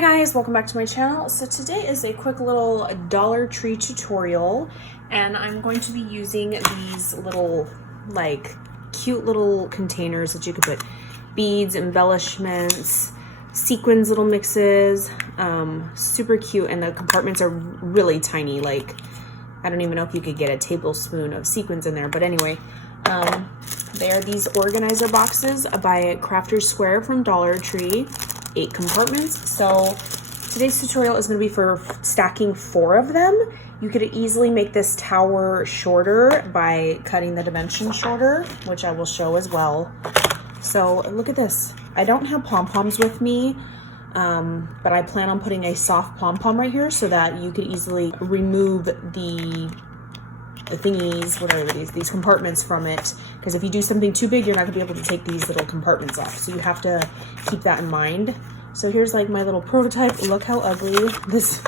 Hi guys, welcome back to my channel. So today is a quick little Dollar Tree tutorial, and I'm going to be using these little like cute little containers that you could put beads, embellishments, sequins, little mixes. Super cute, and the compartments are really tiny. Like, I don't even know if you could get a tablespoon of sequins in there, but anyway, they are these organizer boxes by Crafter's Square from Dollar Tree. 8 compartments. So today's tutorial is going to be for stacking 4 of them. You could easily make this tower shorter by cutting the dimensions shorter, which I will show as well. So look at this. I don't have pom-poms with me, but I plan on putting a soft pom-pom right here so that you could easily remove the thingies, whatever these compartments from it, because if you do something too big, you're not gonna be able to take these little compartments off, so you have to keep that in mind. So here's like my little prototype. Look how ugly this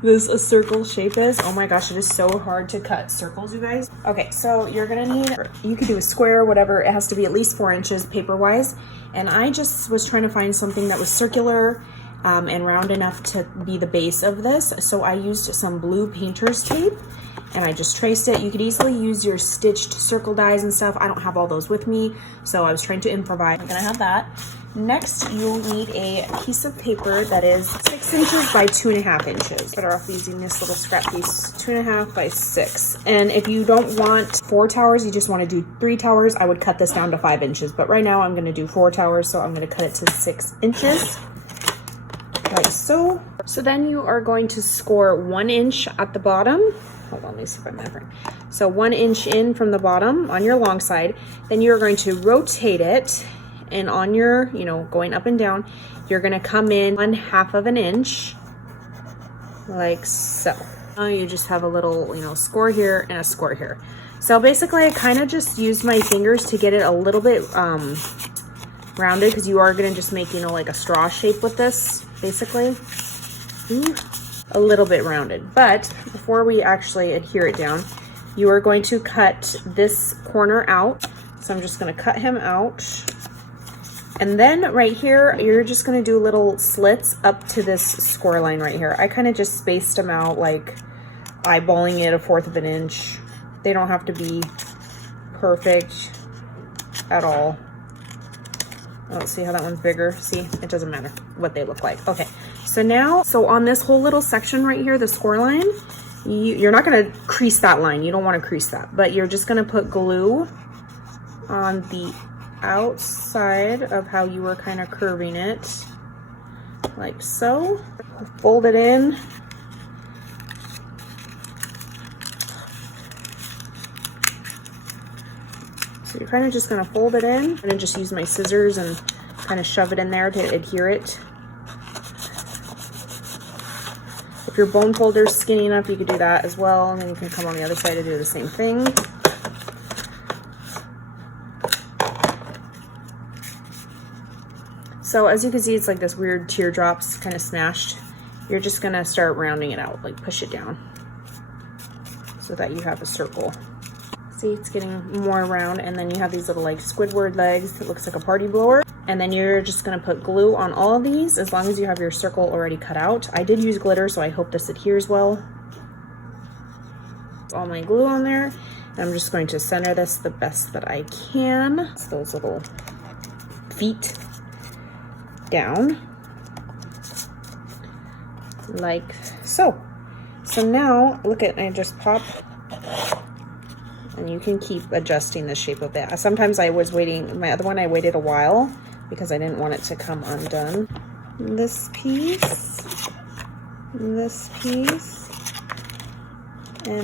this circle shape is. Oh my gosh, it is so hard to cut circles, you guys. Okay, so you're gonna need, you could do a square, whatever. It has to be at least 4 inches paper wise, and I just was trying to find something that was circular and round enough to be the base of this. So I used some blue painter's tape and I just traced it. You could easily use your stitched circle dies and stuff. I don't have all those with me, so I was trying to improvise. I'm gonna have that. Next, you'll need a piece of paper that is 6 inches by 2.5 inches. Better off using this little scrap piece, 2.5 by 6. And if you don't want 4 towers, you just want to do 3 towers, I would cut this down to 5 inches. But right now I'm gonna do 4 towers, so I'm gonna cut it to 6 inches. Like so. So then you are going to score 1 inch at the bottom. Hold on, let me see if I'm measuring. So 1 inch in from the bottom on your long side. Then you're going to rotate it, and on your, going up and down, you're gonna come in 1/2 of an inch, like so. Now you just have a little, score here and a score here. So basically I kind of just used my fingers to get it a little bit rounded, because you are gonna just make, like a straw shape with this, basically. Ooh, a little bit rounded. But before we actually adhere it down, you are going to cut this corner out. So I'm just gonna cut him out. And then right here, you're just gonna do little slits up to this score line right here. I kind of just spaced them out, like eyeballing it 1/4 of an inch. They don't have to be perfect at all. Oh, see how that one's bigger? See, it doesn't matter what they look like. Okay, so now, on this whole little section right here, the score line, you're not gonna crease that line. You don't wanna crease that, but you're just gonna put glue on the outside of how you were kind of curving it, like so. Fold it in. So you're kind of just gonna fold it in. I'm gonna just use my scissors and kind of shove it in there to adhere it. If your bone folder's skinny enough, you could do that as well, and then you can come on the other side and do the same thing. So as you can see, it's like this weird teardrops kind of smashed. You're just gonna start rounding it out, like push it down so that you have a circle. See, it's getting more round, and then you have these little like Squidward legs that looks like a party blower. And then you're just gonna put glue on all of these as long as you have your circle already cut out. I did use glitter, so I hope this adheres well. All my glue on there. And I'm just going to center this the best that I can. It's those little feet down, like so. So now, look at, I just pop. And you can keep adjusting the shape of it. Sometimes I was waiting, my other one I waited a while because I didn't want it to come undone. This piece, and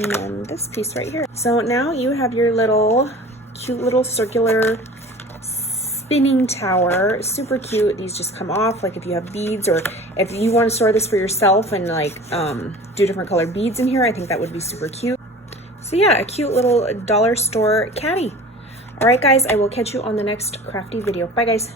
then this piece right here. So now you have your little cute little circular spinning tower. Super cute. These just come off, like if you have beads, or if you want to store this for yourself and like do different colored beads in here, I think that would be super cute. So yeah, a cute little dollar store caddy. All right, guys, I will catch you on the next crafty video. Bye, guys.